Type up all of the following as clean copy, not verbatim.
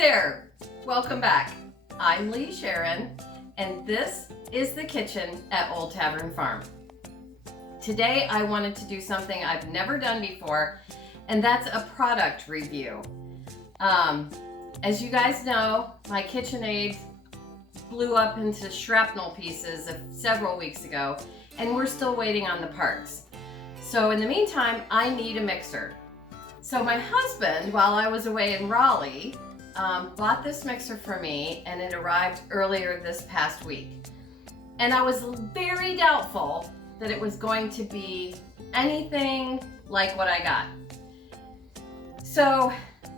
there! Welcome back. I'm Lee Sharon, and this is the kitchen at Old Tavern Farm. Today I wanted to do something I've never done before, and that's a product review. As you guys know, my KitchenAid blew up into shrapnel pieces several weeks ago, and we're still waiting on the parts. So in the meantime, I need a mixer. So my husband, while I was away in Raleigh, bought this mixer for me, and it arrived earlier this past week. And I was very doubtful that it was going to be anything like what I got. So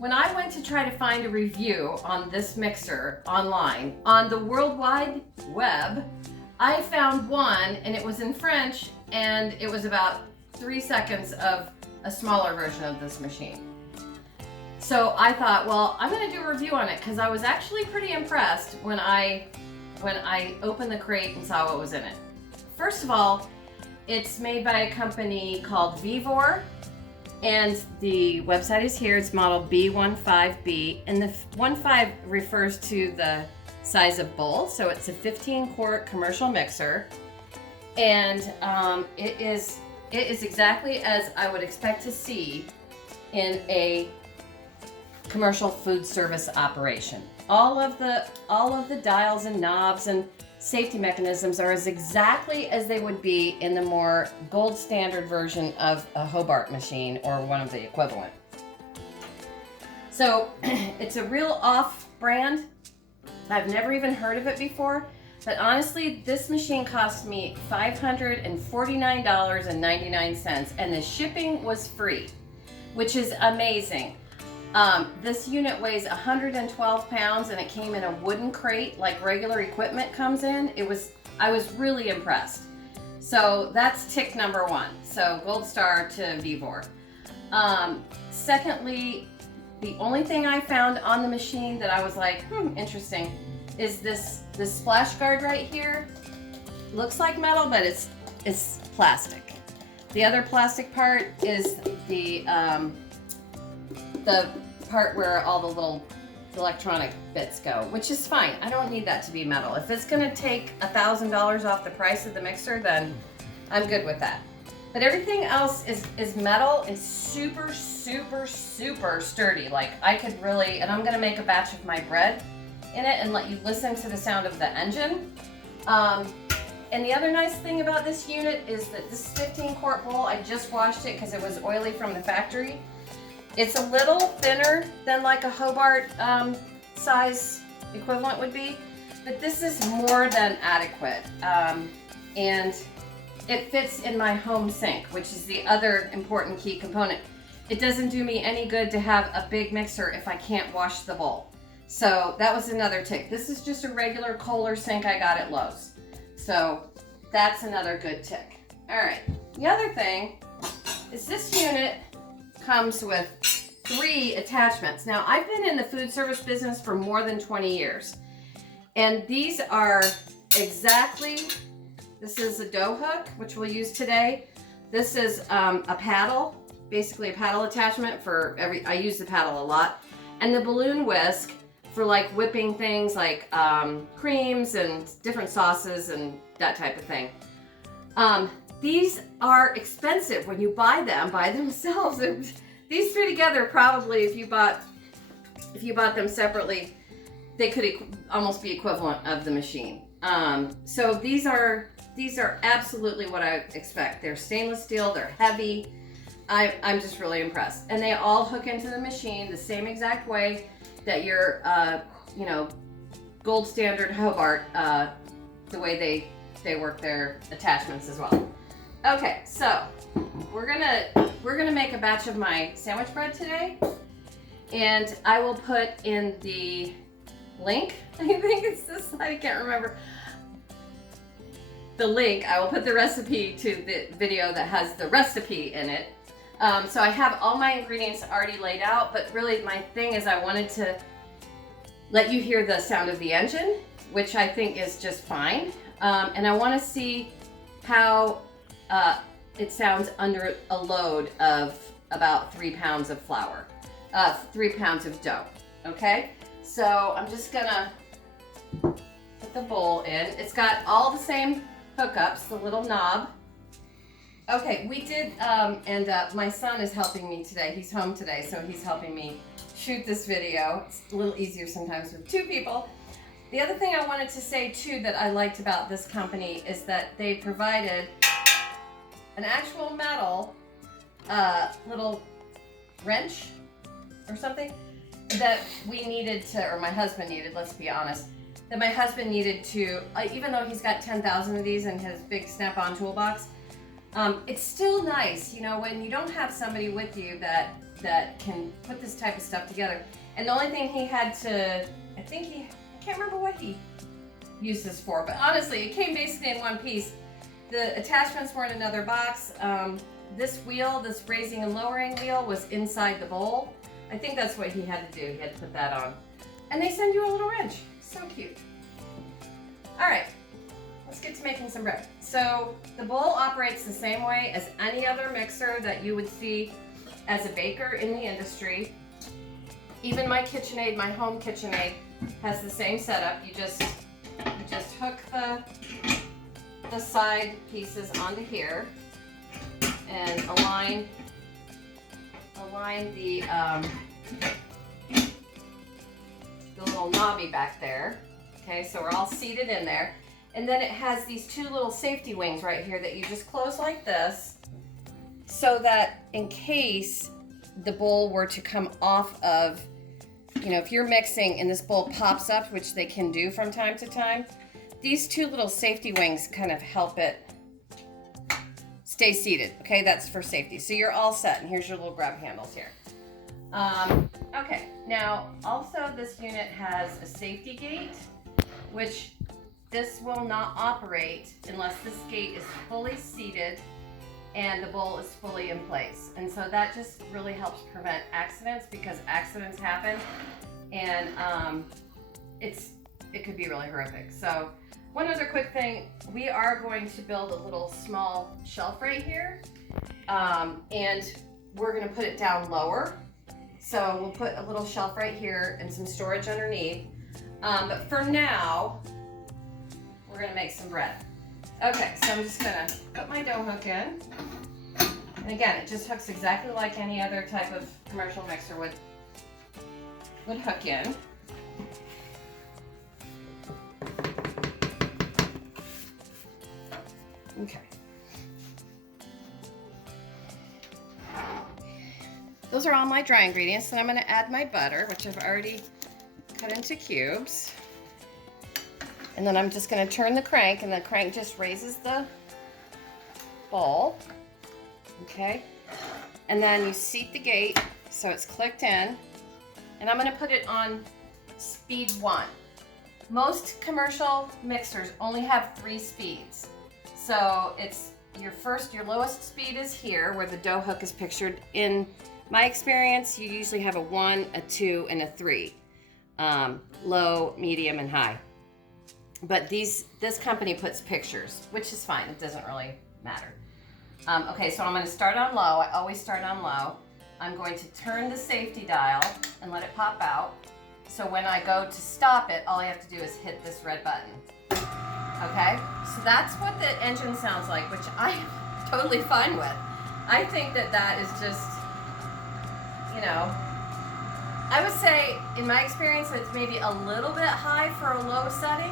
when I went to try to find a review on this mixer online, on the World Wide Web, I found one, and it was in French, and it was about 3 seconds of a smaller version of this machine. So I thought, well, I'm going to do a review on it because I was actually pretty impressed when I opened the crate and saw what was in it. First of all, it's made by a company called Vevor, and the website is here. It's model B15B, and the 15 refers to the size of bowl, so it's a 15-quart commercial mixer, and it is exactly as I would expect to see in a commercial food service operation. All of the dials and knobs and safety mechanisms are as exactly as they would be in the more gold standard version of a Hobart machine or one of the equivalent. So it's a real off-brand. I've never even heard of it before, but honestly, this machine cost me $549.99, and the shipping was free, which is amazing. This unit weighs 112 pounds, and it came in a wooden crate like regular equipment comes in. I was really impressed. So that's tick number one. So gold star to Vevor. Secondly, the only thing I found on the machine that I was like, interesting, is this splash guard right here. Looks like metal, but it's plastic. The other plastic part is the part where all the little electronic bits go, which is fine. I don't need that to be metal. If it's gonna take $1,000 off the price of the mixer, then I'm good with that. But everything else is metal and super, super, super sturdy. Like I could really, and I'm gonna make a batch of my bread in it and let you listen to the sound of the engine. And the other nice thing about this unit is that this 15-quart bowl, I just washed it because it was oily from the factory. It's a little thinner than like a Hobart size equivalent would be, but this is more than adequate. And it fits in my home sink, which is the other important key component. It doesn't do me any good to have a big mixer if I can't wash the bowl. So that was another tick. This is just a regular Kohler sink I got at Lowe's. So that's another good tick. All right, the other thing is this unit comes with 3 attachments. Now, I've been in the food service business for more than 20 years, and these are exactly, this is a dough hook, which we'll use today. This is a paddle, basically a paddle attachment for I use the paddle a lot, and the balloon whisk for like whipping things like creams and different sauces and that type of thing. These are expensive when you buy them by themselves. These 3 together, probably if you bought them separately, they could almost be equivalent of the machine. So these are absolutely what I expect. They're stainless steel, they're heavy. I'm just really impressed. And they all hook into the machine the same exact way that your gold standard Hobart, the way they work their attachments as well. Okay, so we're gonna make a batch of my sandwich bread today, and I will put in the link. I think it's this. I can't remember the link. I will put the recipe to the video that has the recipe in it. So I have all my ingredients already laid out, but really my thing is I wanted to let you hear the sound of the engine, which I think is just fine, and I want to see how it sounds under a load of about 3 pounds of flour, 3 pounds of dough. Okay, So I'm just gonna put the bowl in. It's got all the same hookups, the little knob. Okay, we did, and my son is helping me today. He's home today, so he's helping me shoot this video. It's a little easier sometimes with two people. The other thing I wanted to say too that I liked about this company is that they provided an actual metal little wrench or something that we needed to, or my husband needed, let's be honest, that my husband needed to, even though he's got 10,000 of these in his big Snap-on toolbox, it's still nice, you know, when you don't have somebody with you that can put this type of stuff together. And the only thing he had to, I can't remember what he used this for, but honestly, it came basically in one piece. The attachments were in another box. This wheel, this raising and lowering wheel, was inside the bowl. I think that's what he had to do. He had to put that on. And they send you a little wrench. So cute. All right, let's get to making some bread. So the bowl operates the same way as any other mixer that you would see as a baker in the industry. Even my KitchenAid, my home KitchenAid, has the same setup. You just hook the side pieces onto here and align the little knobby back there. Okay, so we're all seated in there. And then it has these two little safety wings right here that you just close like this, so that in case the bowl were to come off of, you know, if you're mixing and this bowl pops up, which they can do from time to time, these two little safety wings kind of help it stay seated. Okay, that's for safety. So you're all set, and here's your little grab handles here. Okay, now also this unit has a safety gate, which this will not operate unless this gate is fully seated and the bowl is fully in place. And so that just really helps prevent accidents, because accidents happen, and it could be really horrific. So one other quick thing, we are going to build a little small shelf right here, and we're gonna put it down lower. So we'll put a little shelf right here and some storage underneath. But for now, we're gonna make some bread. Okay, so I'm just gonna put my dough hook in. And again, it just hooks exactly like any other type of commercial mixer would hook in. Okay. Those are all my dry ingredients, and I'm gonna add my butter, which I've already cut into cubes. And then I'm just gonna turn the crank, and the crank just raises the bowl. Okay. And then you seat the gate so it's clicked in. And I'm gonna put it on speed 1. Most commercial mixers only have 3 speeds. So it's your lowest speed is here, where the dough hook is pictured. In my experience, you usually have a 1, a 2, and a 3. Low, medium, and high. But this company puts pictures, which is fine. It doesn't really matter. Okay, so I'm going to start on low. I always start on low. I'm going to turn the safety dial and let it pop out. So when I go to stop it, all I have to do is hit this red button. Okay, so that's what the engine sounds like, which I am totally fine with. I think that is just, you know, I would say, in my experience, it's maybe a little bit high for a low setting,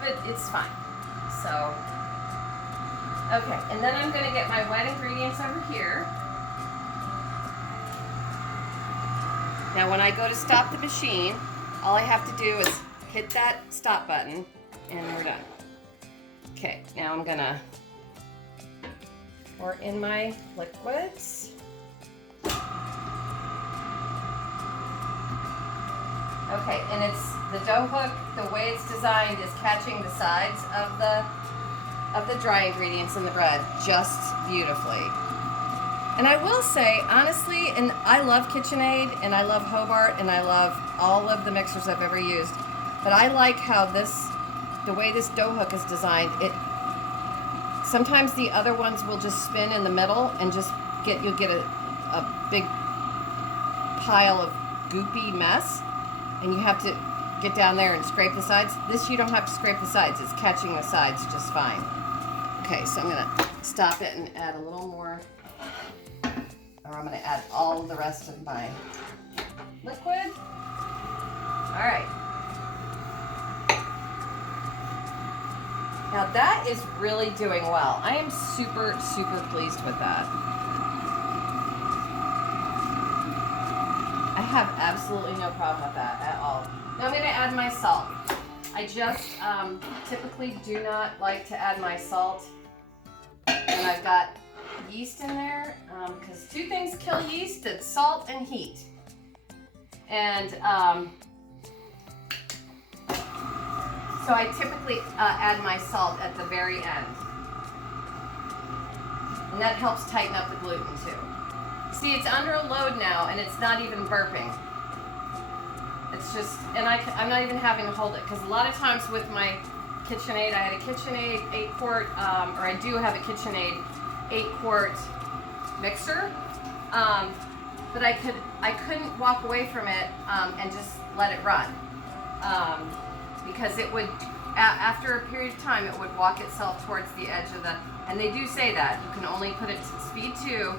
but it's fine. So, okay, and then I'm going to get my wet ingredients over here. Now, when I go to stop the machine, all I have to do is hit that stop button, and we're done. Okay, now I'm going to pour in my liquids. Okay, and it's the dough hook, the way it's designed is catching the sides of the dry ingredients in the bread just beautifully. And I will say, honestly, and I love KitchenAid, and I love Hobart, and I love all of the mixers I've ever used, but I like how the way this dough hook is designed, sometimes the other ones will just spin in the middle and you'll get a big pile of goopy mess and you have to get down there and scrape the sides. This, you don't have to scrape the sides. It's catching the sides just fine. Okay, so I'm gonna stop it and add a little more, or I'm gonna add all of the rest of my liquid. All right. Now that is really doing well. I am super, super pleased with that. I have absolutely no problem with that at all. Now I'm gonna add my salt. I just typically do not like to add my salt when I've got yeast in there, because two things kill yeast, it's salt and heat. And so I typically add my salt at the very end. And that helps tighten up the gluten too. See, it's under a load now and it's not even burping. It's just, and I'm not even having to hold it, because a lot of times with my KitchenAid, I had a KitchenAid 8-quart, or I do have a KitchenAid 8-quart mixer, but I couldn't walk away from it and just let it run, because it would, after a period of time, it would walk itself towards the edge of the, and they do say that you can only put it to speed 2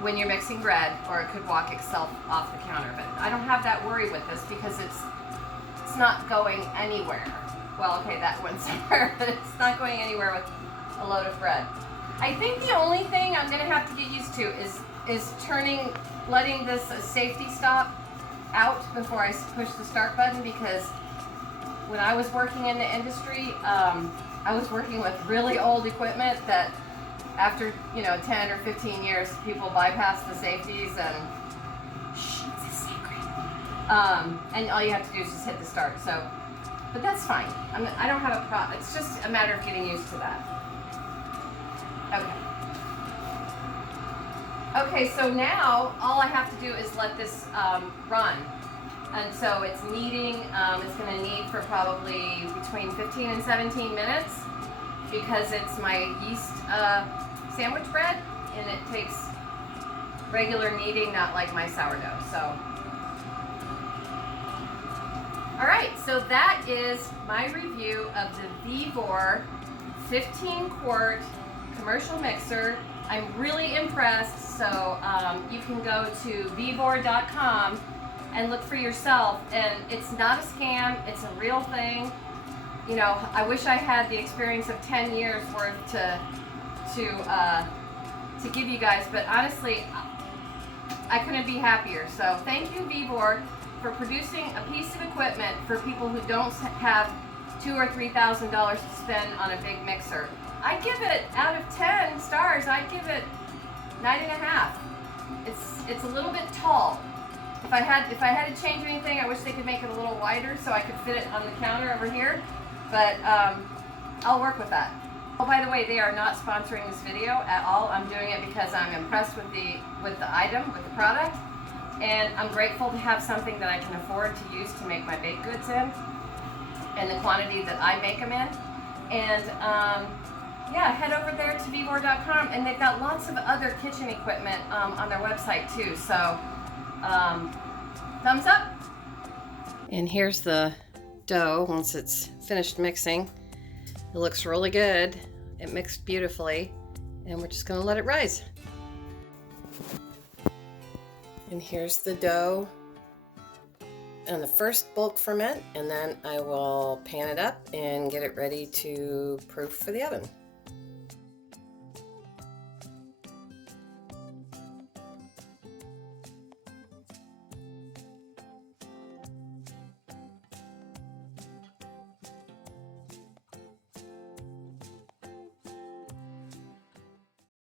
when you're mixing bread, or it could walk itself off the counter. But I don't have that worry with this because it's not going anywhere. Well, okay, that went somewhere, but it's not going anywhere with a load of bread. I think the only thing I'm gonna have to get used to is letting this safety stop out before I push the start button, because when I was working in the industry, I was working with really old equipment that after 10 or 15 years, people bypass the safeties and shh, it's a secret. And all you have to do is just hit the start. So, but that's fine. I don't have a problem. It's just a matter of getting used to that. Okay. Okay, so now all I have to do is let this run. And so it's kneading. It's going to knead for probably between 15 and 17 minutes, because it's my yeast sandwich bread, and it takes regular kneading, not like my sourdough. So, all right, so that is my review of the Vevor 15-quart commercial mixer. I'm really impressed, so you can go to vevor.com and look for yourself, and it's not a scam, it's a real thing. I wish I had the experience of 10 years worth to give you guys, but honestly, I couldn't be happier. So thank you, Vevor, for producing a piece of equipment for people who don't have $2,000 or $3,000 to spend on a big mixer. I give it, out of 10 stars, I give it 9.5. It's a little bit tall. If I had to change anything, I wish they could make it a little wider so I could fit it on the counter over here. But I'll work with that. Oh, by the way, they are not sponsoring this video at all. I'm doing it because I'm impressed with the item, with the product, and I'm grateful to have something that I can afford to use to make my baked goods in, and the quantity that I make them in. And yeah, head over there to vevor.com, and they've got lots of other kitchen equipment on their website too. So thumbs up. And here's the dough once it's finished mixing. It looks really good. It mixed beautifully, and we're just gonna let it rise. And here's the dough and the first bulk ferment, and then I will pan it up and get it ready to proof for the oven.